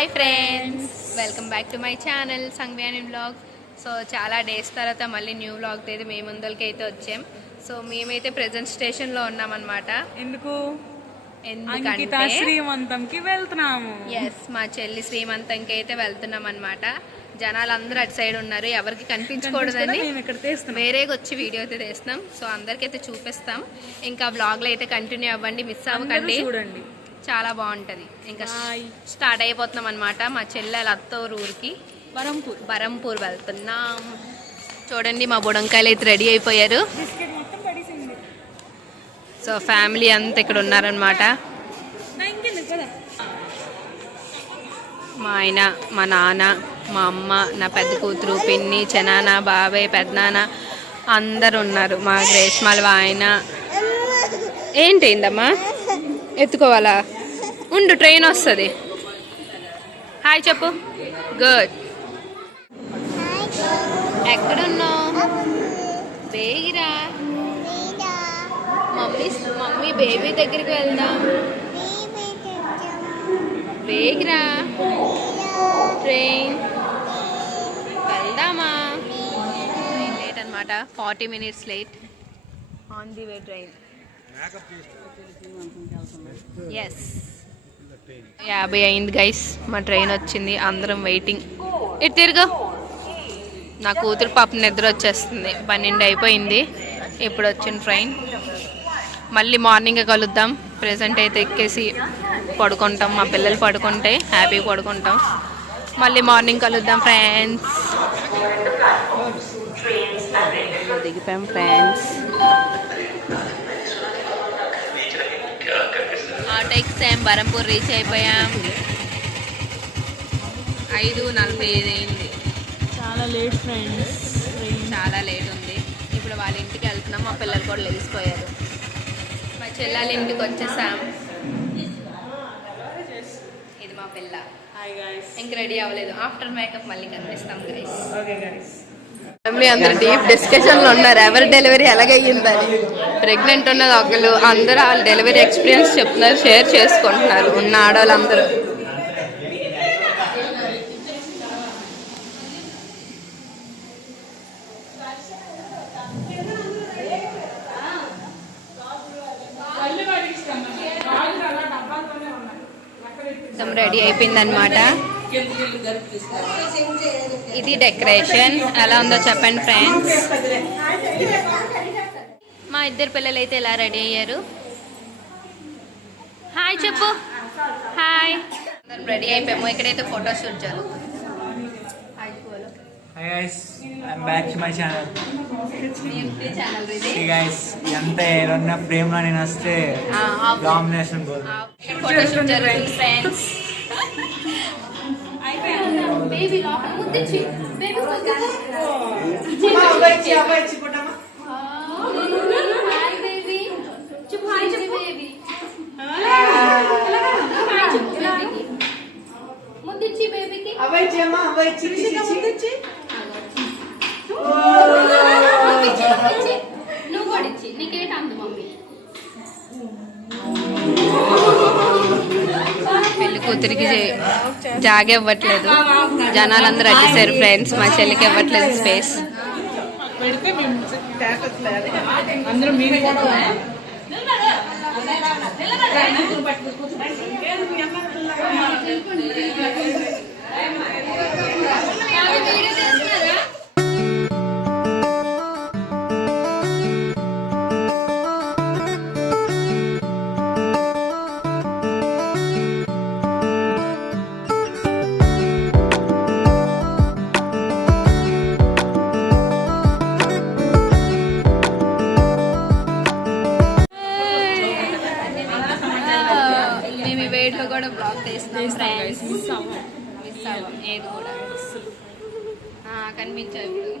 Hi friends, welcome back to my channel సంగ్వ్యాని vlog. So చాలా days తర్వాత మళ్ళీ న్యూ వ్లాగ్ అయితే మేము ముందరికి అయితే వచ్చాం. సో మేమైతే ప్రెజెంట్ స్టేషన్లో ఉన్నామన్నమాట. ఎందుకంటే శ్రీమంతంకి వెళ్తున్నాము. ఎస్, మా చెల్లి శ్రీమంతంకి అయితే వెళ్తున్నాం అనమాట. జనాలు అందరూ అటు సైడ్ ఉన్నారు, ఎవరికి కనిపించకూడదని వేరేగా వచ్చి వీడియో అయితే తీస్తున్నాం. సో అందరికైతే చూపిస్తాం. ఇంకా వ్లాగ్లో అయితే కంటిన్యూ అవ్వండి, మిస్ అవ్వకండి, చూడండి, చాలా బాగుంటది. ఇంకా స్టార్ట్ అయిపోతున్నాం అనమాట. మా చెల్లెల అత్తూరు ఊరికి బరంపూర్ వెళ్తున్నాం. చూడండి, మా బుడంకాయలు అయితే రెడీ అయిపోయారు. సో ఫ్యామిలీ అంతా ఇక్కడ ఉన్నారనమాట. మా ఆయన, మా నాన్న, మా అమ్మ, నా పెద్ద కూతురు, పిన్ని, చిన్నాన్న, బాబాయ్, పెద్దనాన్న అందరు ఉన్నారు. మా గ్రేష్మాల ఆయన ఏంటైందమ్మా, ఎత్తుకోవాలా? ఉండు, ట్రైన్ వస్తుంది. హాయ్ చెప్పు. గుడ్. ఎక్కడున్నావు? బేగిరా. మమ్మీ బేబీ దగ్గరికి వెళ్దాం. బేగిరా. ట్రైన్ వెళ్దామా? ట్రైన్ లేట్ అనమాట, 40 minutes late. On the way train. Yes, 50 అయింది గైస్, మా ట్రైన్ వచ్చింది. అందరం వెయిటింగ్. ఇటు తిరుగు. నా కూతురు పాప నిద్ర వచ్చేస్తుంది, 12 అయిపోయింది ఇప్పుడు వచ్చిన ట్రైన్. మళ్ళీ మార్నింగ్ కలుద్దాం. ప్రెజెంట్ అయితే ఎక్కేసి పడుకుంటాం. మా పిల్లలు పడుకుంటే హ్యాపీగా పడుకుంటాం. మళ్ళీ మార్నింగ్ కలుద్దాం ఫ్రెండ్స్. దిగిపోయాం ఫ్రెండ్స్. ఆటో ఎక్సామ్ బరంపూర్ రీచ్ అయిపోయాం. 5:45 అయింది. చాలా లేట్ ఫ్రెండ్స్, చాలా లేట్ ఉంది. ఇప్పుడు వాళ్ళ ఇంటికి వెళ్తున్నాం. మా పిల్లలు కూడా లేచిపోయారు. మా చెల్లెల ఇంటికి వచ్చేసాం. ఇది మా పిల్ల. ఇంక రెడీ అవ్వలేదు. ఆఫ్టర్ మేకప్ మళ్ళీ కనిపిస్తాం గైస్. ఫ్యామిలీ అందరూ డీప్ డిస్కషన్లో ఉన్నారు, ఎవరి డెలివరీ ఎలాగయ్యిందని. ప్రెగ్నెంట్ ఉన్నది ఒకళ్ళు, అందరూ వాళ్ళ డెలివరీ ఎక్స్పీరియన్స్ చెప్తున్నారు, షేర్ చేసుకుంటున్నారు ఉన్న ఆడవాళ్ళందరూ. రెడీ అయిపోయిందనమాట. ఇది డెకరేషన్ ఎలా ఉందో చెప్పండి ఫ్రెండ్స్. మా ఇద్దరు పిల్లలు అయితే ఎలా రెడీ అయ్యారు. హాయ్ చెప్పు. హాయ్. రెడీ అయిపోయాము. ఇక్కడైతే ఫోటోషూట్ జరుగుతుంది. Hi guys, I'm back to my channel. See guys, ఎంత ఏరన్న ఫ్రేమ్ లో నేను వస్తే డామినేషన్ బోల్. ఫోటోషూట్ జరుగుతుంది ఫ్రెండ్స్. బేబీ లోపల ముద్దిచ్చి. బేబీ ముద్దిచ్చి. అబ్బాయి చిపోటమా. Hi baby. చెప్పు హాయ్ చెప్పు బేబీ. హాయ్ చెప్పు బేబీకి. ముద్దిచ్చి బేబీకి. అబ్బాయి చెమ్మా, అబ్బాయి చిచి ముద్దిచ్చి. నువ్వు కూడా ఇచ్చి. నీకేట అందు మమ్మీ. పెళ్లి కూతురికి జాగ ఇవ్వట్లేదు, జనాలందరూ అడ్డేశారు ఫ్రెండ్స్. మా చెల్లికి ఇవ్వట్లేదు స్పేస్. కూడా బ్లాగ్ చేస్తున్నాం ఫ్రెండ్స్. మిస్ అవ్వం ఏది కూడా. కనిపించావు ఇప్పుడు.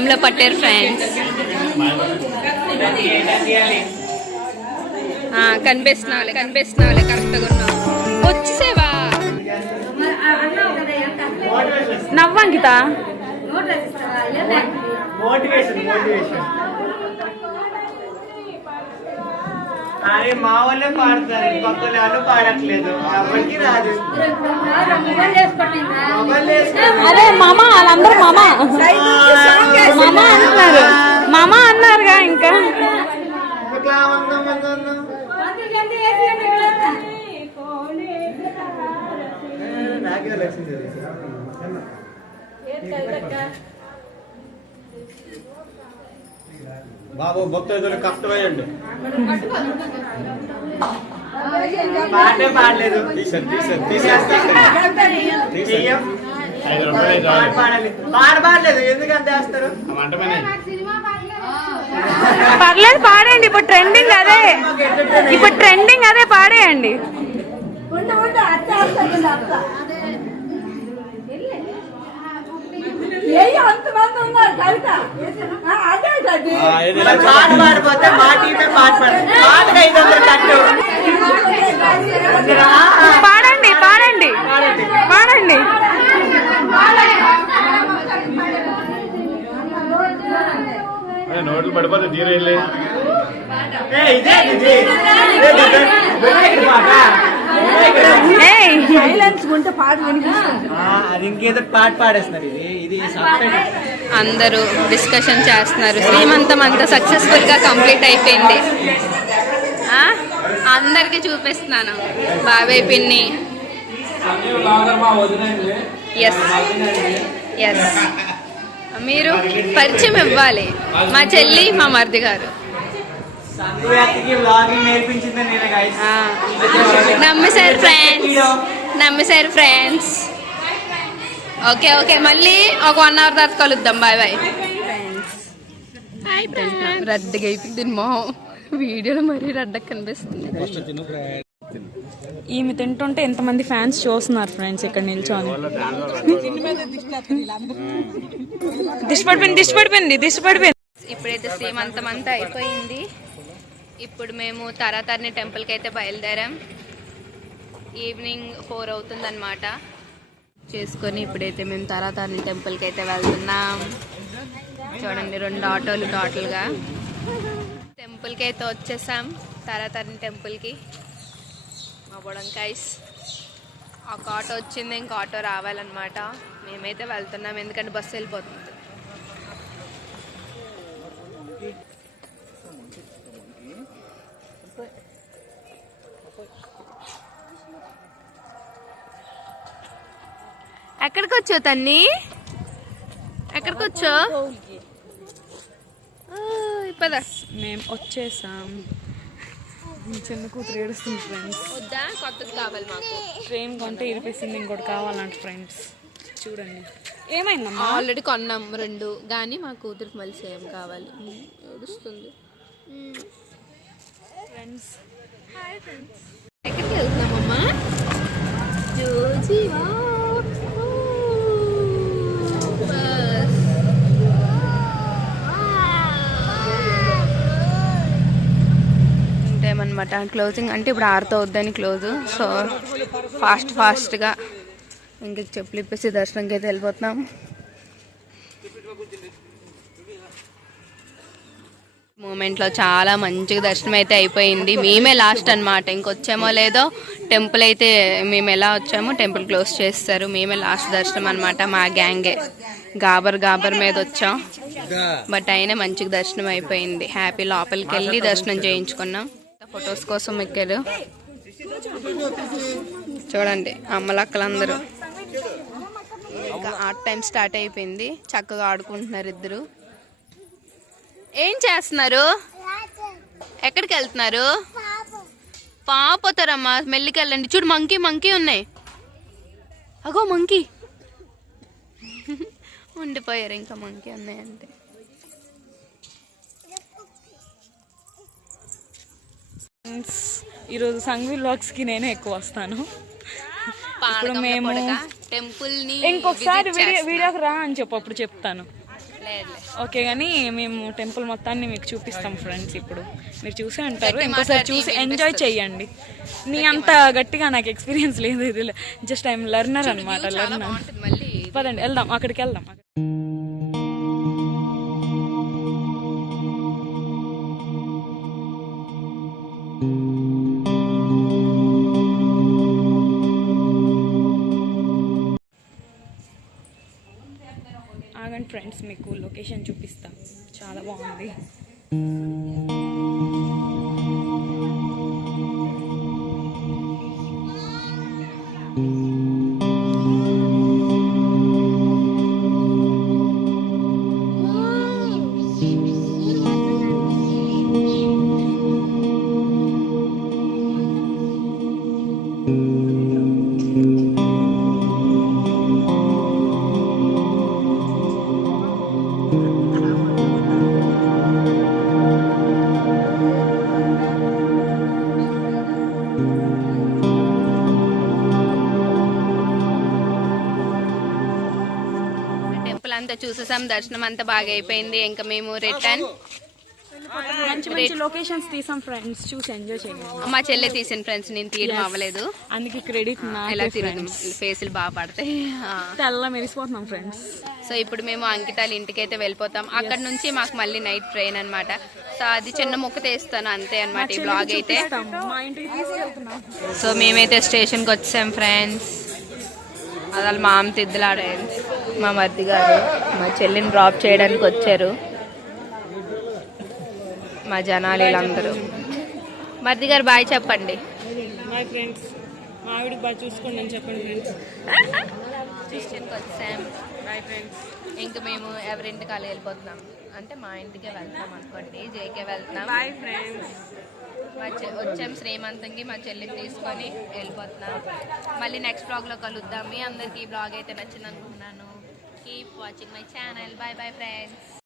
ఫ్రేమ్ లో పట్టారు ఫ్రెండ్స్. కనిపిస్తున్నావులే కరెక్ట్గా ఉన్నావు. వచ్చేసేవా నవ్వంకిత అరే మా వాళ్ళే పాడతారు, పక్క వాళ్ళు పాడట్లేదు, ఎవరికి రాదు. అరే మామ వాళ్ళందరూ మామ అంటున్నారు, మామ అన్నారుగా. ఇంకా బాబు భక్తులు కష్టమయ్యండి పాటే పాడలేదు. పాడలేదు ఎందుకంటే వేస్తారు. పర్లేదు పాడేయండి, ఇప్పుడు ట్రెండింగ్ అదే పాడేయండి. పాడిపోతే పాడండి పాడండి పాడండి. నోట్లు పడిపోతే తీరు వెళ్ళి అది ఇంకేదో పాట పాడేస్తున్నారు. ఇది అందరూ డిస్కషన్ చేస్తున్నారు. శ్రీమంతం అంతా సక్సెస్ఫుల్ గా కంప్లీట్ అయిపోయింది. అందరికి చూపిస్తున్నాను. బాబాయ్ పిన్ని ఎస్ మీరు పరిచయం ఇవ్వాలి. మా చెల్లి మా మరిది గారు నమ్మేశారు ఫ్రెండ్స్. ఓకే మళ్ళీ ఒక 1 hour తర్వాత కలుద్దాం. Bye friends. రద్దగా అయిపోయింది మొహం వీడియోలో మరీ రద్దగా కనిపిస్తుంది. ఈమె తింటుంటే ఎంతమంది ఫ్యాన్స్ చూస్తున్నారు ఫ్రెండ్స్ ఇక్కడ నిల్చొని. దిష్టి పడిపోయింది. ఇప్పుడైతే శ్రీమంతం అంతా అయిపోయింది. ఇప్పుడు మేము తారాతారిణి టెంపుల్కి అయితే బయలుదేరాం. ఈవినింగ్ 4 అవుతుందన్నమాట. చేసుకొని ఇప్పుడైతే మేము తారాతారిణి టెంపుల్కి అయితే వెళ్తున్నాం. చూడండి 2 ఆటోలు టోటల్గా. టెంపుల్కి అయితే వచ్చేసాం. తారాతారిణి టెంపుల్కి మా బొడంకాయస్ ఒక ఆటో వచ్చింది, ఇంకో ఆటో రావాలన్నమాట. మేమైతే వెళ్తున్నాం ఎందుకంటే బస్సు వెళ్ళిపోతుంది. ఎక్కడికి వచ్చావు తన్ని? ఎక్కడికి వచ్చావు? పదా మేము వచ్చేసాం. చిన్న కూతురు ఏడుస్తుంది ఫ్రెండ్స్. వద్దా? కొత్తది కావాలి మాకు. ఫ్రేమ్ కొంటే ఇరిపేసింది, ఇంకోటి కావాలంట ఫ్రెండ్స్. చూడండి ఏమైందమ్మా. ఆల్రెడీ కొన్నాం 2, కానీ మా కూతురికి మళ్ళీ సేమ్ కావాలి. ఏడుస్తుంది ఫ్రెండ్స్. ఎక్కడికి వెళ్తున్నామమ్మా? జోజీవా అనమాట. క్లోజింగ్ అంటే ఇప్పుడు 6తో వద్దని క్లోజ్. సో ఫాస్ట్గా ఇంక చెప్పులు ఇప్పేసి దర్శనంకి అయితే వెళ్ళిపోతున్నాం. మూమెంట్లో చాలా మంచిగా దర్శనం అయితే అయిపోయింది. మేమే లాస్ట్ అనమాట. ఇంకొచ్చామో లేదో టెంపుల్ అయితే మేము ఎలా వచ్చామో టెంపుల్ క్లోజ్ చేస్తారు. మేమే లాస్ట్ దర్శనం అనమాట. మా గ్యాంగే గాబర్ మీద వచ్చాం. బట్ అయినా మంచిగా దర్శనం అయిపోయింది. హ్యాపీ లోపలికి వెళ్ళి దర్శనం చేయించుకున్నాం. ఫొటోస్ కోసం ఎక్కారు. చూడండి అమ్మలక్కలందరూ. ఇంకా ఆర్ట్ టైం స్టార్ట్ అయిపోయింది. చక్కగా ఆడుకుంటున్నారు ఇద్దరు. ఏం చేస్తున్నారు? ఎక్కడికి వెళ్తున్నారు? పాపోతారమ్మా, మెల్లికి వెళ్ళండి. చూడు మంకీ ఉన్నాయి. అగో మంకీ ఉండిపోయారు. ఇంకా మంకీ ఉన్నాయంటే ఈరోజు సంఘవి వ్లాగ్స్ కి నేనే ఎక్కువ వస్తాను. ఇప్పుడు మేము టెంపుల్ ని ఇంకొకసారి వీడియోకి రా అని చెప్పు, అప్పుడు చెప్తాను. లేదులే. ఓకే, కానీ మేము టెంపుల్ మొత్తాన్ని మీకు చూపిస్తాం ఫ్రెండ్స్. ఇప్పుడు మీరు చూసే ఉంటారు, గట్టి ఇంకోసారి మాట్లాడితే చూసి వినిపిస్తుంది. ఎంజాయ్ చెయ్యండి. నీ అంత గట్టిగా నాకు ఎక్స్పీరియన్స్ లేదు, ఇది జస్ట్ ఐఎమ్ లెర్నర్ అనమాట. చాలా లెర్నర్. బాగుంటుంది మళ్ళీ. పదండి వెళ్దాం, అక్కడికి వెళ్దాం. ఆగండి ఫ్రెండ్స్, మీకు లొకేషన్ చూపిస్తా. చాలా బాగుంది. టెంపుల్ అంతా చూసేసాం, దర్శనం అంతా బాగా అయిపోయింది. ఇంకా మేము రిటర్న్. మంచి మంచి లొకేషన్స్ తీసాం ఫ్రెండ్స్, చూసి ఎంజాయ్ చేయండి. మా చెల్లె తీసిన ఫ్రెండ్స్, నేను తీయడం అవ్వలేదు. అందుకే క్రెడిట్ ఎలా తిరుగుతాం, ఫేసులు బాగా పడతాయి. తెల్ల మెరిసిపోతున్నాం ఫ్రెండ్స్. సో ఇప్పుడు మేము అంకితాల ఇంటికైతే వెళ్ళిపోతాం. అక్కడ నుంచి మాకు మళ్ళీ నైట్ ట్రైన్ అన్నమాట. సో అది చిన్న ముక్క తీస్తాను అంతే అన్నమాట ఈ బ్లాగ్ అయితే. మా ఇంటికి తీసుకెళ్తున్నాం. సో మేమైతే స్టేషన్కి వచ్చాం ఫ్రెండ్స్. అసలు మా అమ్మ తిద్దులాడే మా మరిది గారు మా చెల్లిని డ్రాప్ చేయడానికి వచ్చారు. మా జనాలు వీళ్ళందరూ. మరిది గారు బాయ్ చెప్పండి. బాయ్ ఫ్రెండ్స్, మా ఆవిడకి బాగా చూసుకోండి అని చెప్పండి ఫ్రెండ్స్. స్టేషన్కి వచ్చాం. Bye friends. ఇంకా మేము ఎవరింటికి అలా వెళ్ళిపోతున్నాం, అంటే మా ఇంటికే వెళ్తాం అనుకోండి. జేకే వెళ్తున్నాం. Bye friends. వచ్చాం శ్రీమంతంకి, మా చెల్లిని తీసుకొని వెళ్ళిపోతున్నాం. మళ్ళీ నెక్స్ట్ బ్లాగ్లో కలుద్దాం. మీ అందరికీ ఈ బ్లాగ్ అయితే నచ్చింది అనుకుంటున్నాను. Keep watching my channel. Bye bye friends.